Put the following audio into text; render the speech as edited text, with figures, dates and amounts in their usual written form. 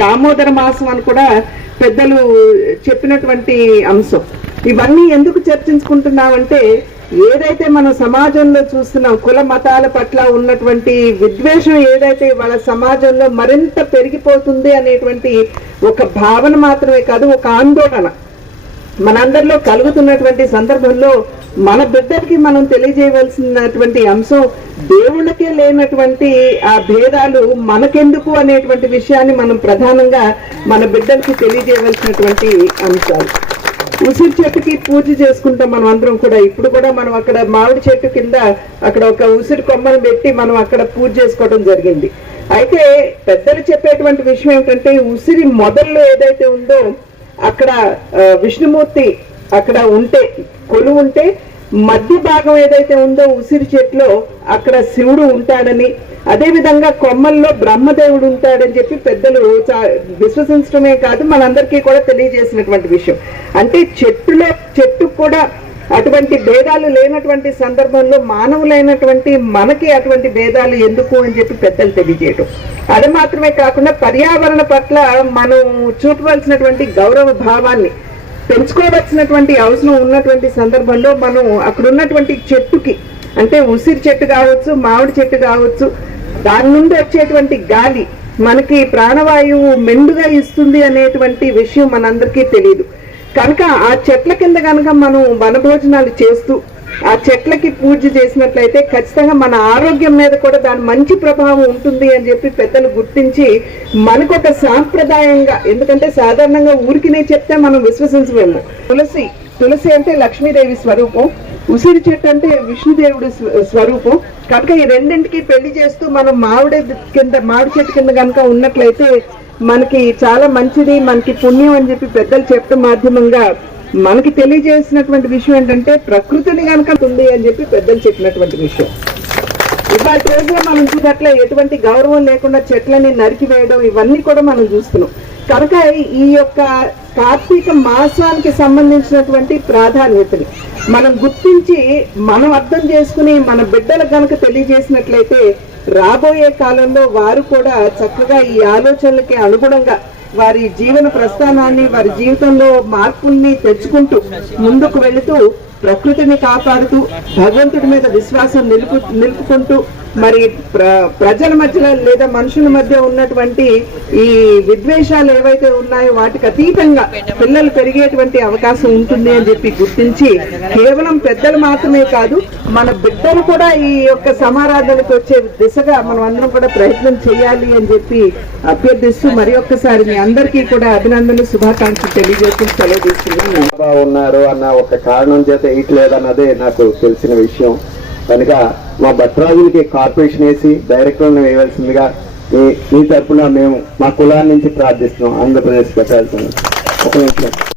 దామోదర మాసం అని కూడా పెద్దలు చెప్పినటువంటి అంశం. ఇవన్నీ ఎందుకు చర్చించుకుంటున్నామంటే, ఏదైతే మనం సమాజంలో చూస్తున్నాం, కుల మతాల పట్ల ఉన్నటువంటి విద్వేషం ఏదైతే వాళ్ళ సమాజంలో మరింత పెరిగిపోతుంది అనేటువంటి ఒక భావన మాత్రమే కాదు, ఒక ఆందోళన మనందరిలో కలుగుతున్నటువంటి సందర్భంలో మన బిడ్డలకి మనం తెలియజేయవలసినటువంటి అంశం, దేవుళ్ళకే లేనటువంటి ఆ భేదాలు మనకెందుకు అనేటువంటి విషయాన్ని మనం ప్రధానంగా మన బిడ్డలకి తెలియజేయవలసినటువంటి అంశాలు. ఉసిరి చెట్టుకి పూజ చేసుకుంటాం మనం అందరం కూడా. ఇప్పుడు కూడా మనం అక్కడ మామిడి చెట్టు కింద అక్కడ ఒక ఉసిరి కొమ్మను పెట్టి మనం అక్కడ పూజ చేసుకోవడం జరిగింది. అయితే పెద్దలు చెప్పేటువంటి విషయం ఏమిటంటే, ఉసిరి మొదల్లో ఏదైతే ఉందో అక్కడ విష్ణుమూర్తి అక్కడ ఉంటే, కొలువు ఉంటే, మధ్య భాగం ఏదైతే ఉందో ఉసిరి చెట్లో అక్కడ శివుడు ఉంటాడని, అదేవిధంగా కొమ్మల్లో బ్రహ్మదేవుడు ఉంటాడని చెప్పి పెద్దలు విశ్వసించడమే కాదు మనందరికీ కూడా తెలియజేసినటువంటి విషయం. అంటే చెట్టు కూడా అటువంటి భేదాలు లేనటువంటి సందర్భంలో మానవులైనటువంటి మనకి అటువంటి భేదాలు ఎందుకు అని చెప్పి పెద్దలు తెలియజేయడం. అది మాత్రమే కాకుండా పర్యావరణ పట్ల మనం చూపవలసినటువంటి గౌరవ భావాన్ని పెంచుకోవలసినటువంటి అవసరం ఉన్నటువంటి సందర్భంలో మనం అక్కడ ఉన్నటువంటి చెట్టుకి, అంటే ఉసిరి చెట్టు కావచ్చు, మామిడి చెట్టు కావచ్చు, దాని నుండి వచ్చేటువంటి గాలి మనకి ప్రాణవాయువు మెండుగా ఇస్తుంది అనేటువంటి విషయం మనందరికీ తెలియదు. కనుక ఆ చెట్ల కింద కనుక మనం వనభోజనాలు చేస్తూ ఆ చెట్లకి పూజ చేసినట్లయితే ఖచ్చితంగా మన ఆరోగ్యం మీద కూడా దాని మంచి ప్రభావం ఉంటుంది అని చెప్పి పెద్దలు గుర్తించి మనకొక సాంప్రదాయంగా, ఎందుకంటే సాధారణంగా ఊరికినే చెప్తే మనం విశ్వసించలేము. తులసి అంటే లక్ష్మీదేవి స్వరూపం, ఉసిరి చెట్టు అంటే విష్ణుదేవుడి స్వరూపం. కనుక ఈ రెండింటికి పెళ్లి చేస్తూ మనం మామిడి చెట్టు కింద కనుక ఉన్నట్లయితే మనకి చాలా మంచిది, మనకి పుణ్యం అని చెప్పి పెద్దలు చెప్పడం మాధ్యమంగా మనకి తెలియజేసినటువంటి విషయం ఏంటంటే, ప్రకృతిని కనుక ఉంది అని చెప్పి పెద్దలు చెప్పినటువంటి విషయం. ఇవాళ రోజులో మనం చూసినట్లే ఎటువంటి గౌరవం లేకుండా చెట్లని నరికివేయడం ఇవన్నీ కూడా మనం చూస్తున్నాం. కనుక ఈ యొక్క కార్తీక మాసానికి సంబంధించినటువంటి ప్రాధాన్యతని మనం గుర్తించి మనం అర్థం చేసుకుని మన బిడ్డలకు కనుక తెలియజేసినట్లయితే రాబోయే కాలంలో వారు కూడా చక్కగా ఈ ఆలోచనలకి అనుగుణంగా వారి జీవన ప్రస్థానాన్ని, వారి జీవితంలో మార్పుల్ని తెచ్చుకుంటూ ముందుకు వెళుతూ ప్రకృతిని కాపాడుతూ భగవంతుడి మీద విశ్వాసం నిలుపుకుంటూ మరి ప్రజల మధ్యలో లేదా మనుషుల మధ్య ఉన్నటువంటి ఈ విద్వేషాలు ఏవైతే ఉన్నాయో వాటికి అతీతంగా పిల్లలు పెరిగేటువంటి అవకాశం ఉంటుంది అని చెప్పి గుర్తించి, కేవలం పెద్దలు మాత్రమే కాదు మన బిడ్డలు కూడా ఈ యొక్క సమారాధనకు వచ్చే దిశగా మనం అందరం కూడా ప్రయత్నం చేయాలి అని చెప్పి అభ్యర్థిస్తూ మరి ఒక్కసారి మీ అందరికీ కూడా అభినందనలు, శుభాకాంక్షలు తెలియజేస్తూ సెలవు తీసుకున్నాను. ఉన్నారు అన్న ఒక కారణం చేత వేయట్లేదన్నదే నాకు తెలిసిన విషయం. కనుక మా భట్రాజులకి కార్పొరేషన్ వేసి డైరెక్టర్లను వేయవలసిందిగా మీ తరఫున మేము మా కులాన్ని నుంచి ప్రార్థిస్తున్నాం. ఆంధ్రప్రదేశ్ పెట్టాల్సింది. ఒక నిమిషం.